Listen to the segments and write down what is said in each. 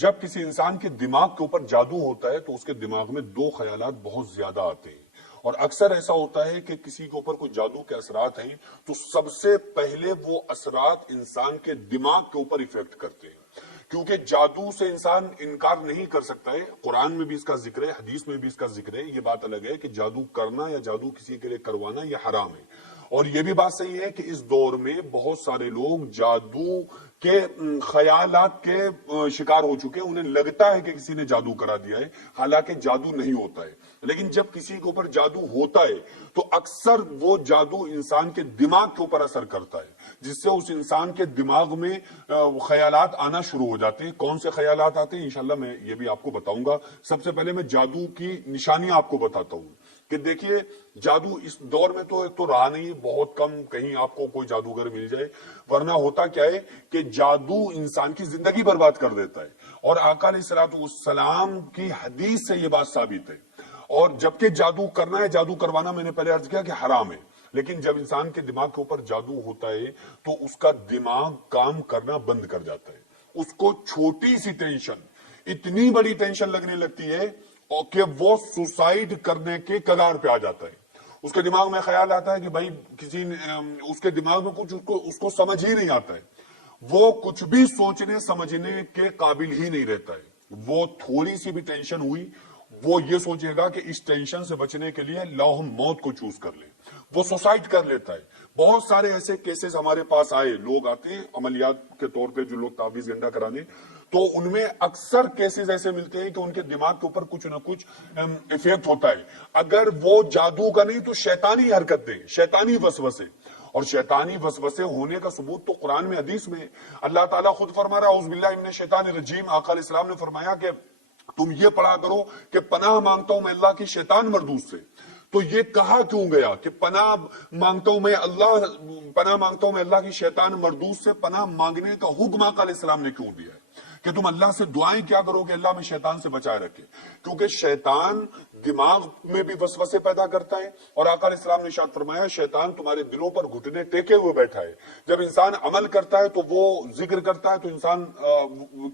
جب کسی انسان کے دماغ کے اوپر جادو ہوتا ہے تو اس کے دماغ میں دو خیالات بہت زیادہ آتے ہیں، اور اکثر ایسا ہوتا ہے کہ کسی کے اوپر کوئی جادو کے اثرات ہیں تو سب سے پہلے وہ اثرات انسان کے دماغ کے اوپر ایفیکٹ کرتے ہیں، کیونکہ جادو سے انسان انکار نہیں کر سکتا ہے۔ قرآن میں بھی اس کا ذکر ہے، حدیث میں بھی اس کا ذکر ہے۔ یہ بات الگ ہے کہ جادو کرنا یا جادو کسی کے لیے کروانا یہ حرام ہے، اور یہ بھی بات صحیح ہے کہ اس دور میں بہت سارے لوگ جادو کے خیالات کے شکار ہو چکے ہیں۔ انہیں لگتا ہے کہ کسی نے جادو کرا دیا ہے، حالانکہ جادو نہیں ہوتا ہے۔ لیکن جب کسی کے اوپر جادو ہوتا ہے تو اکثر وہ جادو انسان کے دماغ کے اوپر اثر کرتا ہے، جس سے اس انسان کے دماغ میں خیالات آنا شروع ہو جاتے ہیں۔ کون سے خیالات آتے ہیں انشاءاللہ میں یہ بھی آپ کو بتاؤں گا۔ سب سے پہلے میں جادو کی نشانیاں آپ کو بتاتا ہوں کہ دیکھیے جادو اس دور میں تو رہا نہیں، بہت کم کہیں آپ کو کوئی جادوگر مل جائے، ورنہ ہوتا کیا ہے کہ جادو انسان کی زندگی برباد کر دیتا ہے، اور آقا علیہ الصلوۃ والسلام کی حدیث سے یہ بات ثابت ہے۔ اور جبکہ جادو کرنا ہے، جادو کروانا میں نے پہلے عرض کیا کہ حرام ہے، لیکن جب انسان کے دماغ کے اوپر جادو ہوتا ہے تو اس کا دماغ کام کرنا بند کر جاتا ہے۔ اس کو چھوٹی سی ٹینشن اتنی بڑی ٹینشن لگنے لگتی ہے کہ وہ سوسائڈ کرنے کے کگار پہ آ جاتا ہے۔ اس کے دماغ میں خیال آتا ہے کہ بھائی کسی نے اس کے دماغ میں کچھ اس کو سمجھ ہی نہیں آتا ہے، وہ کچھ بھی سوچنے سمجھنے کے قابل ہی نہیں رہتا ہے۔ وہ تھوڑی سی بھی ٹینشن ہوئی وہ یہ سوچے گا کہ اس ٹینشن سے بچنے کے لیے لاؤ ہم موت کو چوز کر لیں، وہ سوسائڈ کر لیتا ہے۔ بہت سارے ایسے کیسز ہمارے پاس آئے، لوگ آتے ہیں عملیات کے طور پہ، جو لوگ تعویذ گنڈا کرانے، تو ان میں اکثر کیسز ایسے ملتے ہیں کہ ان کے دماغ کے اوپر کچھ نہ کچھ ایفیکٹ ہوتا ہے۔ اگر وہ جادو کا نہیں تو شیطانی حرکتیں، شیطانی وسوسے، اور شیطانی وسوسے ہونے کا ثبوت تو قرآن میں حدیث میں ہے۔ اللہ تعالیٰ خود فرما رہا ہے اعوذ باللہ من الشیطان الرجیم۔ آقا علیہ السلام نے فرمایا کہ تم یہ پڑھا کرو کہ پناہ مانگتا ہوں میں اللہ کی شیطان مردود سے۔ تو یہ کہا کیوں گیا کہ پناہ مانگتا ہوں میں اللہ کی شیطان مردود سے؟ پناہ مانگنے کا حکم آقا علیہ السلام نے کیوں دیا ہے کہ تم اللہ سے دعائیں کیا کرو کہ اللہ میں شیطان سے بچائے رکھے؟ کیونکہ شیطان دماغ میں بھی وسوسے پیدا کرتا ہے، اور آقا علیہ السلام نے ارشاد فرمایا شیطان تمہارے دلوں پر گھٹنے ٹیکے ہوئے بیٹھا ہے۔ جب انسان عمل کرتا ہے تو وہ ذکر کرتا ہے تو انسان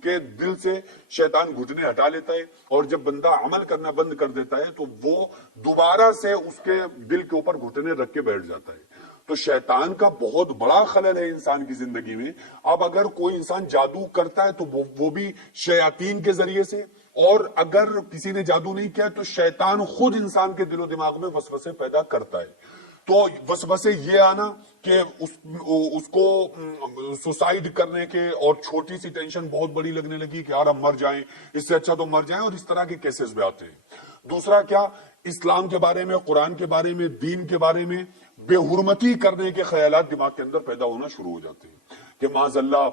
کے دل سے شیطان گھٹنے ہٹا لیتا ہے، اور جب بندہ عمل کرنا بند کر دیتا ہے تو وہ دوبارہ سے اس کے دل کے اوپر گھٹنے رکھ کے بیٹھ جاتا ہے۔ تو شیطان کا بہت بڑا خلل ہے انسان کی زندگی میں۔ اب اگر کوئی انسان جادو کرتا ہے تو وہ بھی شیاطین کے ذریعے سے، اور اگر کسی نے جادو نہیں کیا تو شیطان خود انسان کے دل و دماغ میں وسوسے پیدا کرتا ہے۔ تو وسوسے یہ آنا کہ اس کو سوسائڈ کرنے کے، اور چھوٹی سی ٹینشن بہت بڑی لگنے لگی کہ یار ہم مر جائیں، اس سے اچھا تو مر جائیں، اور اس طرح کے کیسز بھی آتے ہیں۔ دوسرا کیا، اسلام کے بارے میں، قرآن کے بارے میں، دین کے بارے میں بے حرمتی کرنے کے خیالات دماغ کے اندر پیدا ہونا شروع ہو جاتے ہیں کہ معاذ اللہ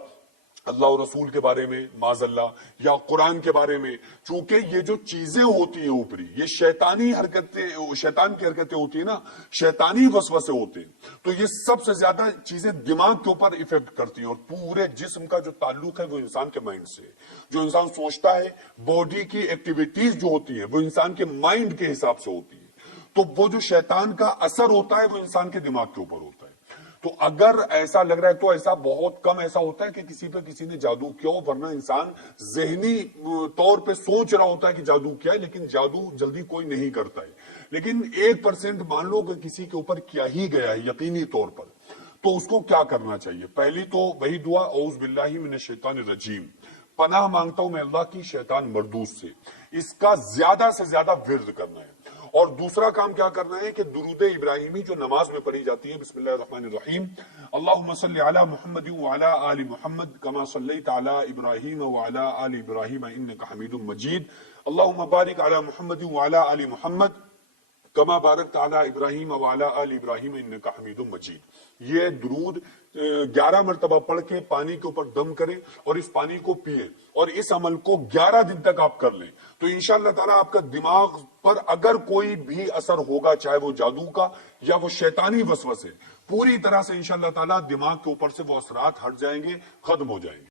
اللہ اور رسول کے بارے میں، معاذ اللہ، یا قرآن کے بارے میں، چونکہ یہ جو چیزیں ہوتی ہیں اوپری، یہ شیطانی حرکتیں، شیطان کی حرکتیں ہوتی ہیں نا، شیطانی وسوسے ہوتے ہیں، تو یہ سب سے زیادہ چیزیں دماغ کے اوپر ایفیکٹ کرتی ہیں، اور پورے جسم کا جو تعلق ہے وہ انسان کے مائنڈ سے، جو انسان سوچتا ہے، باڈی کی ایکٹیویٹیز جو ہوتی ہیں وہ انسان کے مائنڈ کے حساب سے ہوتی ہے، تو وہ جو شیطان کا اثر ہوتا ہے وہ انسان کے دماغ کے اوپر ہوتا ہے۔ تو اگر ایسا لگ رہا ہے تو ایسا بہت کم ایسا ہوتا ہے کہ کسی نے جادو کیا ہو، ورنہ انسان ذہنی طور پہ سوچ رہا ہوتا ہے کہ جادو کیا ہے، لیکن جادو جلدی کوئی نہیں کرتا ہے۔ لیکن 1% مان لو کہ کسی کے اوپر کیا ہی گیا ہے یقینی طور پر، تو اس کو کیا کرنا چاہیے؟ پہلی تو وہی دعا اعوذ باللہ من الشیطان الرجیم، پناہ مانگتا ہوں میں اللہ کی شیطان مردود سے، اس کا زیادہ سے زیادہ ورد کرنا ہے۔ اور دوسرا کام کیا کرنا ہے کہ درود ابراہیمی جو نماز میں پڑھی جاتی ہے، بسم اللہ الرحمن الرحیم، اللہم صلی علی محمد وعلی آل محمد کما صلیت علی ابراہیم وعلی آل ابراہیم انک حمید مجید، اللہم بارک علی محمد وعلی آل محمد کما بارکت علی ابراہیم وعلی آل ابراہیم انک حمید مجید۔ یہ درود 11 مرتبہ پڑھ کے پانی کے اوپر دم کریں اور اس پانی کو پیئیں، اور اس عمل کو 11 دن تک آپ کر لیں، تو انشاءاللہ تعالیٰ آپ کا دماغ پر اگر کوئی بھی اثر ہوگا، چاہے وہ جادو کا یا وہ شیطانی وسوسے، پوری طرح سے انشاءاللہ تعالیٰ دماغ کے اوپر سے وہ اثرات ہٹ جائیں گے، ختم ہو جائیں گے۔